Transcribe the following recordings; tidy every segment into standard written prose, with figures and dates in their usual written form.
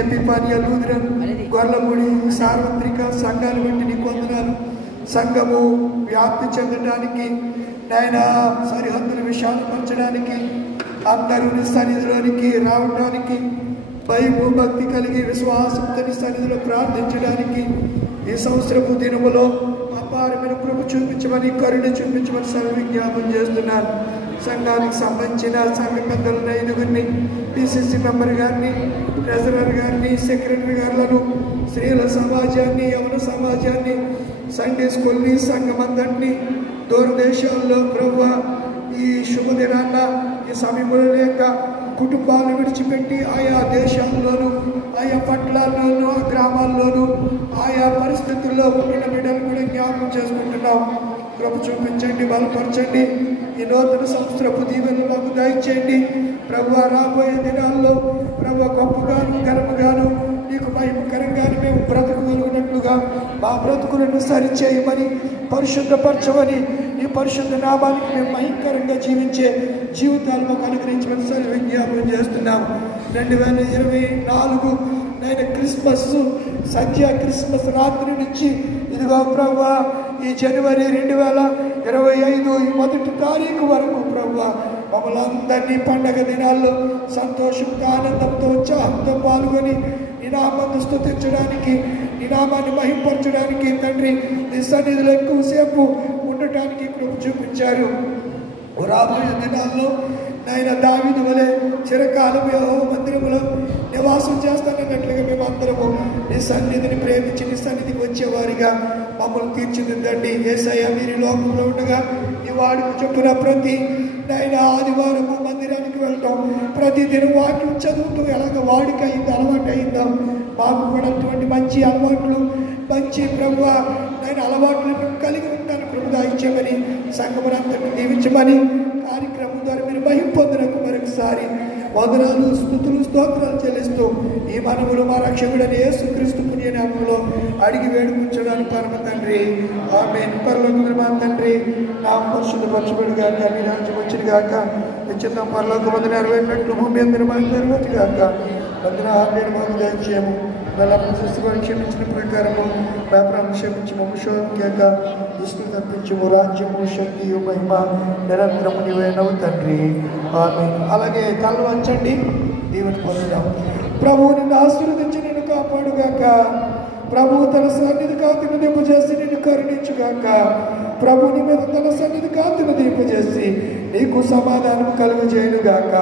ఎపిఫానియా Lutheran గొర్లముడి సార్వత్రిక సంఘాలు బట్టి నీకు వందనాలు. సంఘము వ్యాప్తి చెందడానికి నాయన సరిహద్దులు విశాలపరచడానికి అందరూ నీ సన్నిధిలోనికి రావడానికి భక్తి కలిగి విశ్వాసంతో నీ సన్నిధిలో ప్రార్థించడానికి ఈ సంవత్సరపు దినములో అపారమైన కృప చూపించమని కరుణ చూపించమని సర్వవిజ్ఞాపం చేస్తున్నాను. సంఘానికి సంబంధించిన సంఘ పెద్దలను 5గురిని, పిసిసి మెంబర్ గారిని, ట్రెజరర్ గారిని, సెక్రటరీ గారులను, స్త్రీల సమాజాన్ని, యవన సమాజాన్ని, సండే స్కూల్ని, సంఘమందరినీ దూరదేశాల్లో ప్రభువా ఈ శుభదినాన్న ఈ సమయంలో లేక కుటుంబాలు విడిచిపెట్టి ఆయా దేశాల్లోనూ ఆయా పట్టణాల్లోనూ ఆ గ్రామాల్లోనూ ఆయా పరిస్థితుల్లో ఉండిన బిడ్డలు కూడా జ్ఞాపకం చేసుకుంటున్నాం. కృప చూపించండి, బలపరచండి. ఈ నూతన సంవత్సరపు దీవెనలు మాకు దయచేయండి ప్రభువా. రాబోయే దినాల్లో ప్రభువా గొప్పగాను ఘనముగాను నీకు మహిమకరంగాను మేము బ్రతకగలిగినట్లుగా మా బ్రతుకులను సరిచేయమని, పరిశుద్ధపరచమని, ఈ పరిశుద్ధ నామానికి మేము మహిమకరంగా జీవించే జీవితాలు మాకు అనుగ్రహించమని సరి విజ్ఞాపనం చేస్తున్నాము. 2024 నేను క్రిస్మస్ సంధ్య క్రిస్మస్ రాత్రి నుంచి ఇదిగో ప్రభువా ఈ జనవరి 2025 ఈ 1వ తారీఖు వరకు ప్రభువా మమ్మల్ని అందరినీ పండగ దినాల్లో సంతోషంతో ఆనందంతో ఉత్సాహంతో పాల్గొని నీ నామాన్ని స్తుతించడానికి, నీ నామాన్ని మహింపరచడానికి తండ్రి నీ సన్నిధిలో ఎక్కువసేపు ఉండటానికి కృప చూపించారు. రాబోయే దినాల్లో నాయన దావీదు వలె చిరకాలం యెహోవా మందిరంలో నివాసం చేస్తానన్నట్లుగా మేము అందరము నీ సన్నిధిని ప్రేమించి నీ సన్నిధికి వచ్చేవారిగా మమ్మల్ని తీర్చిదిద్దండి. యేసయ్య మీరు లోకంలో ఉండగా ఈ వాడికి చెప్పిన ప్రతి నాయన ఆదివారము మందిరానికి వెళ్తాం, ప్రతి దినం వాక్యం చదువుతూ ఎలాగ వాడికి అయిందో అలవాటు అయిందో మాకు కూడా అటువంటి మంచి అలవాట్లు మంచి ప్రభువా నేను అలవాట్లు కలిగి ఉంటాను కృపగా ఇచ్చామని సంఘమునంతటిని దీవించమని కార్యక్రమం ద్వారా మీరు మహిమ పొందినకు మరొకసారి వందనాలు స్తుతులు స్తోత్రాలు చెల్లిస్తూ ఈ మనములు మా రక్షకుడని యేసుక్రీస్తు పుణ్యనామంలో అడిగి వేడుకుంచడానికి పరమ తండ్రి ఆమేన్. పరలోకమున మా తండ్రి నామం పరిశుద్ధపరచబడు గాక, నీ రాజ్యం వచ్చును గాక, నీ చిత్తం పరలోకమందు నెరవేరినట్లు భూమి అందరి మాకు నెరవేర్చు గాక. వందనాలు మాకు దయచేయము, చేస్తుకొని క్షమించిన ప్రకారము వ్యాపారం క్షమించి మమ్మశోకేక దుస్తులు తప్పించము. రాజ్యము శక్తియు మహిమ నిరంతరము నీవేనవు తండ్రి ఆమేన్. అలాగే కళ్ళు వంచండి, దీవెన పొందుదాం. ప్రభువు నిన్ను ఆశీర్వదించి నిన్ను కాపాడుగాక, ప్రభువు తన సన్నిధి కాంతిని దింపజేసి నిన్ను కరుణించుగాక, ప్రభు నీ మీద తన సన్నిధి కాంతిని దింపజేసి నీకు సమాధానం కలుగజేయునుగాక.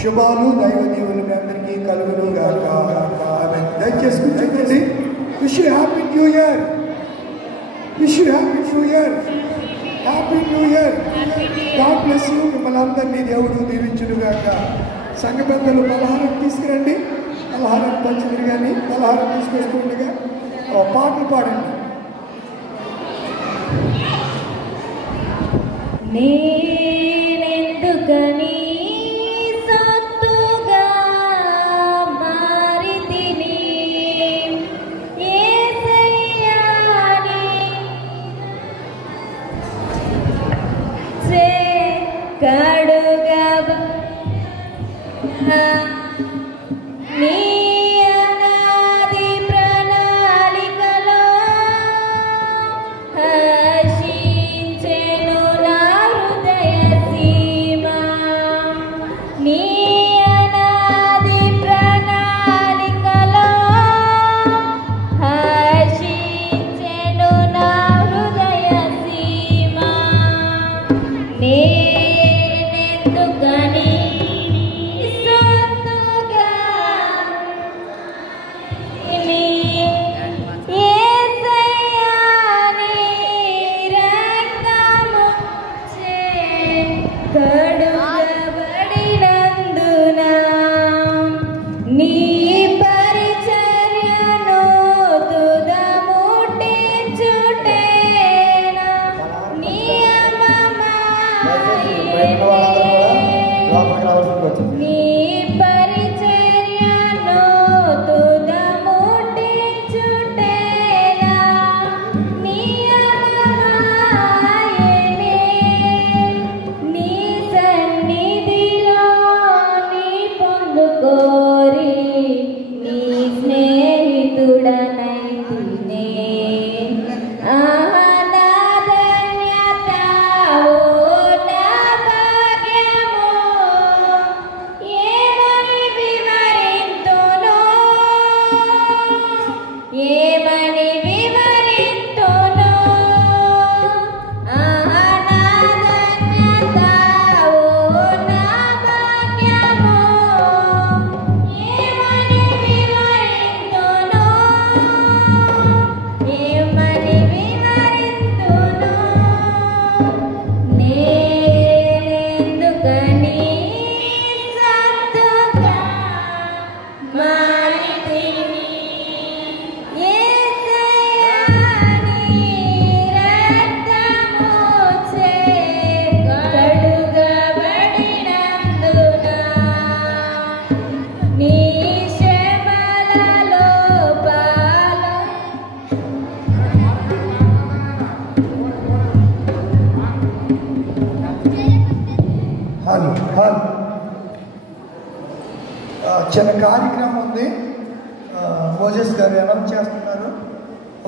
శుభాలు దైవ దీవులు మీ అందరికీ కలుగును గాక. ఆమేన్. దయచేసి కూర్చోండి. Wish you happy new year, wish you happy new year, happy new year. God bless you. మిమ్మల్ని అందరినీ దేవుడు దీవించును గాక. సంఘ పెద్దలు పలహారం తీసుకురండి, పలహారం పంచుదురు కానీ పలహారం తీసుకొస్తుండగా పాటలు పాడండి. నేనెందుకని చిన్న కార్యక్రమం ఉంది. మోజెస్ గారు అనౌన్స్ చేస్తున్నారు.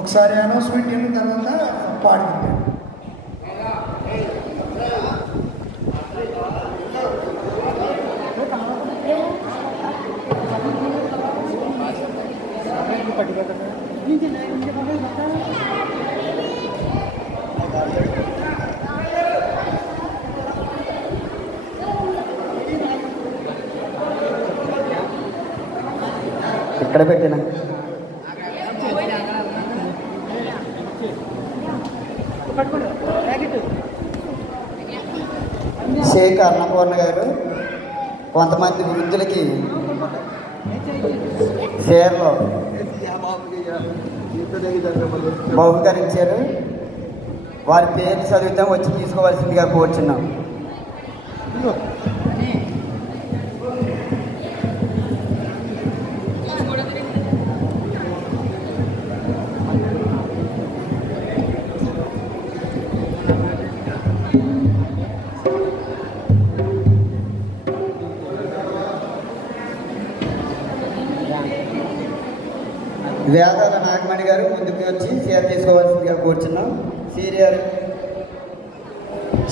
ఒకసారి అనౌన్స్మెంట్ అయిన తర్వాత పాడుతుంది. ఇక్కడ పెట్టినా షేక్ అన్నపూర్ణ గారు కొంతమంది వృద్ధులకి షేర్లో బహుకరించారు. వారి పేరు చదివితే వచ్చి తీసుకోవాల్సిందిగా కోరుచున్నాం. వేదాల నాగమణి గారు ముందుకు వచ్చి షేర్ చేసుకోవాల్సిందిగా కూర్చున్నాం. సీనియర్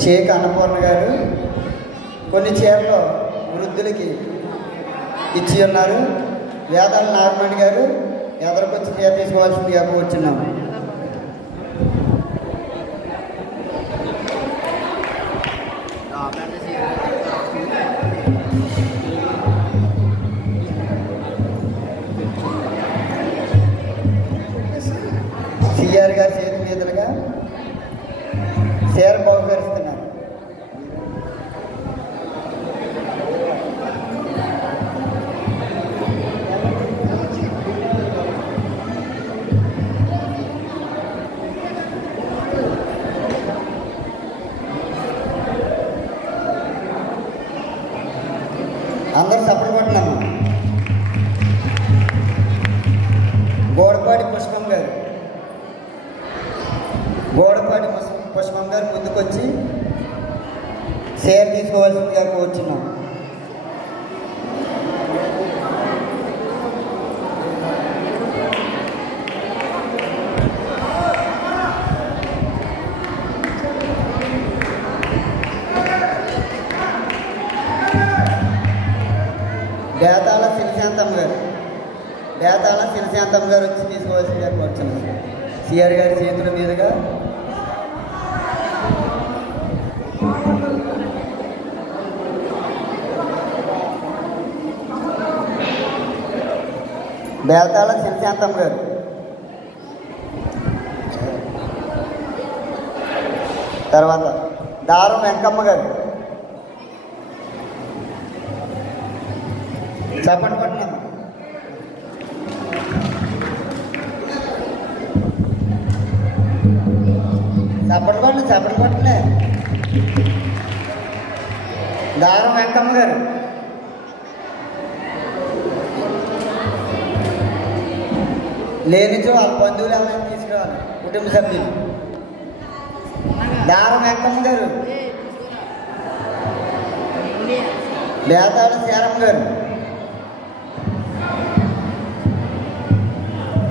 షేక్ అన్నపూర్ణ గారు కొన్ని చీరలు వృద్ధులకి ఇచ్చి ఉన్నారు. వేదాల నాగమణి గారు ఎదరికొచ్చి షేర్ చేసుకోవాల్సిందిగా కూర్చున్నాం. సిఆర్ గారి చేతి మీదులుగా షేర్ బహుకరిస్తున్నారు. అందరూ సపోర్ట్ పడుతున్నాము. గోడపాటి పుష్పం గారు ముందుకొచ్చి షేర్ తీసుకోవాల్సిందిగా కోరుచున్నాం. బేతాళ శివశాంతమ్మ గారు వచ్చి తీసుకోవాల్సిందిగా కోరుచున్నారు. సిఆర్ గారి చేతుల మీదుగా బేతాళ శివశాంతమ్మ గారు. తర్వాత దారం వెంకమ్మ గారు. చప్పట్పట్నం చప్పట్పట్నే దారం వెంకమ్మ గారు. లేనిచో వాళ్ళ బంధువులు ఎవరైనా తీసుకురావాలి, కుటుంబ సభ్యులు. దారం వెంకమ్మ గారు. బేతాళ శారమ్మ గారు.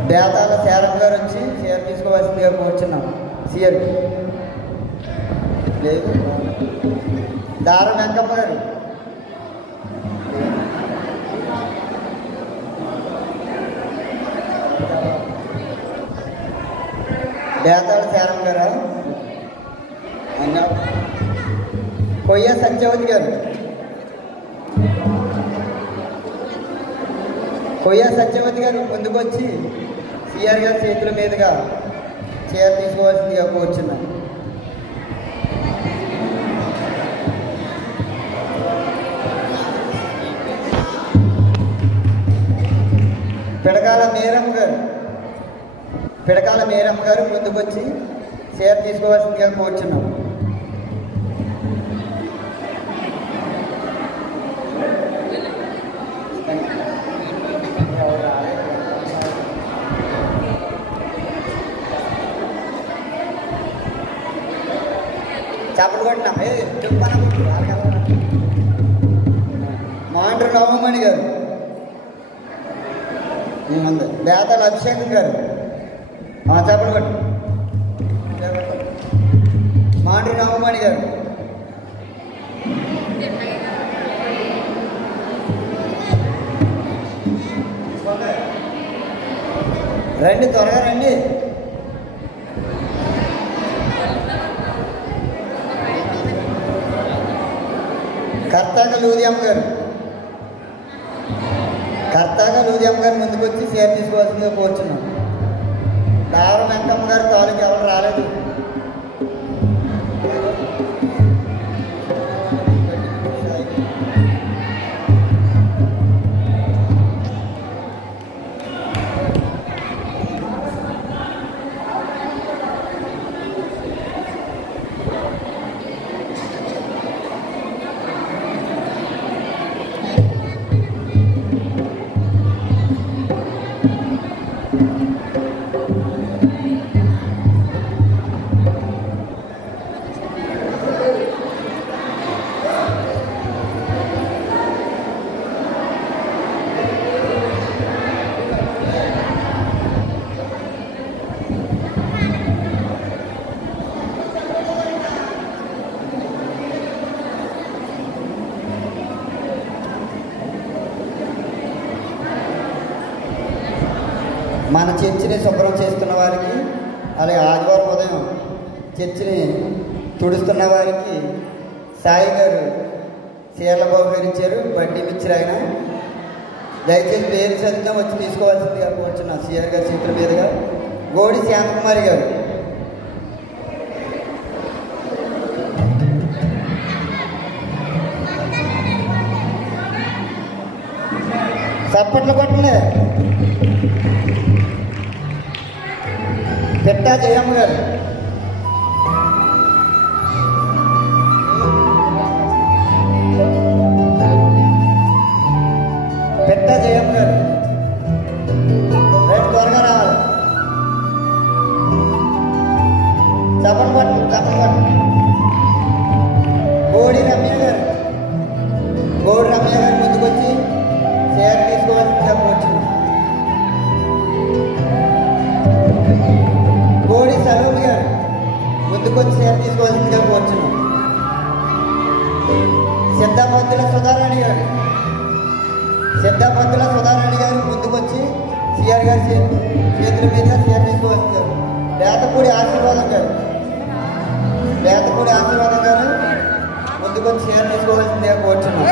బేతాళ శారమ్మ గారు వచ్చి చీర తీసుకోవాల్సిందిగా కూర్చున్నాం. సీఆర్ లేదు. దారం వెంకమ్మ గారు. బేతాళ శారమ్మ గారు. కొయ్య సత్యవతి గారు. ముందుకొచ్చి సిఆర్ గారి చేతుల మీదుగా చీర తీసుకోవాల్సిందిగా కూర్చున్నాం. పిడకాల మేరమ్మ గారు ముందుకొచ్చి చీర తీసుకోవాల్సిందిగా కూర్చున్నాం. చేపలు కొట్టినాం. మాండ్రు నవమణి గారు. బేతాళ అభిషేకం గారు. చేపలు కొట్టు. మాండ్రు నవమణి గారు. రండి, త్వరగా రండి. కర్తాక లూదియమ్మ గారు. ముందుకు వచ్చి చీర తీసుకోవాల్సిందిగా కూర్చున్నాం. దారం వెంకమ్మ గారు తాలూకు ఎవరు రాలేదు. మన చర్చిని శుభ్రం చేస్తున్న వారికి, అలాగే ఆదివారం ఉదయం చర్చిని తుడుస్తున్న వారికి సాయి గారు చీరలు బహుకరించారు. బడ్డీ మిచ్చారు ఆయన. దయచేసి పేరు చదివినా వచ్చి తీసుకోవాల్సిందిగా కూర్చున్నాం. సిఆర్ గారి చేతుల మీదుగా గోడి శాంతకుమారి గారు. చప్పట్లు కొట్టండి. పెట్టా జయమ్మ గారు. రేపు త్వరగా రావాలి. చప్పట్లు కొట్టండి. గోడి రమ్య గారు ముందుకొచ్చి చీర తీసుకోవాల్సిందిగా కూర్చున్నాం. గోడి సలూమి గారు ముందుకొచ్చి చీర తీసుకోవాల్సిందిగా కూర్చున్నాం. సిద్ధమంతుల సుధారాణి గారు సిఆర్ గారి చేతుల మీదుగా చీర తీసుకోవచ్చు. బేతపూడి ఆశీర్వాదం గారు ముందుకు చీర తీసుకోవాల్సిందిగా కోరుచున్నాం.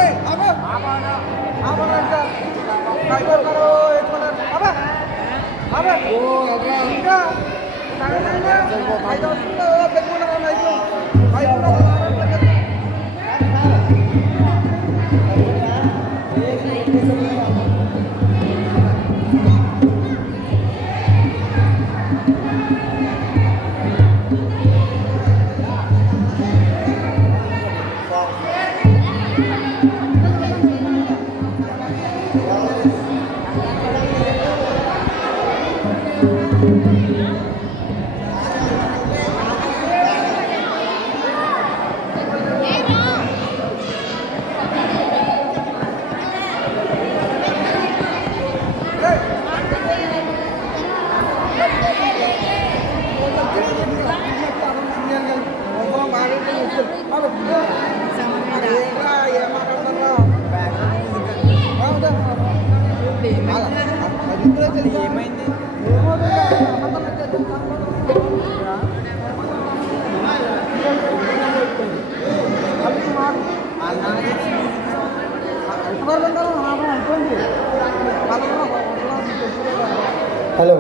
హలో,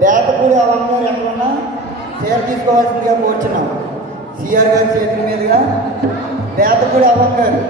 బేతపూడి అవ్వమ్మ గారు ఎక్కడున్నా చీర తీసుకోవాల్సిందిగా కోరుచున్నాం. సిఆర్ గారి చేతుల మీదుగా బేతపూడి అవ్వమ్మ గారు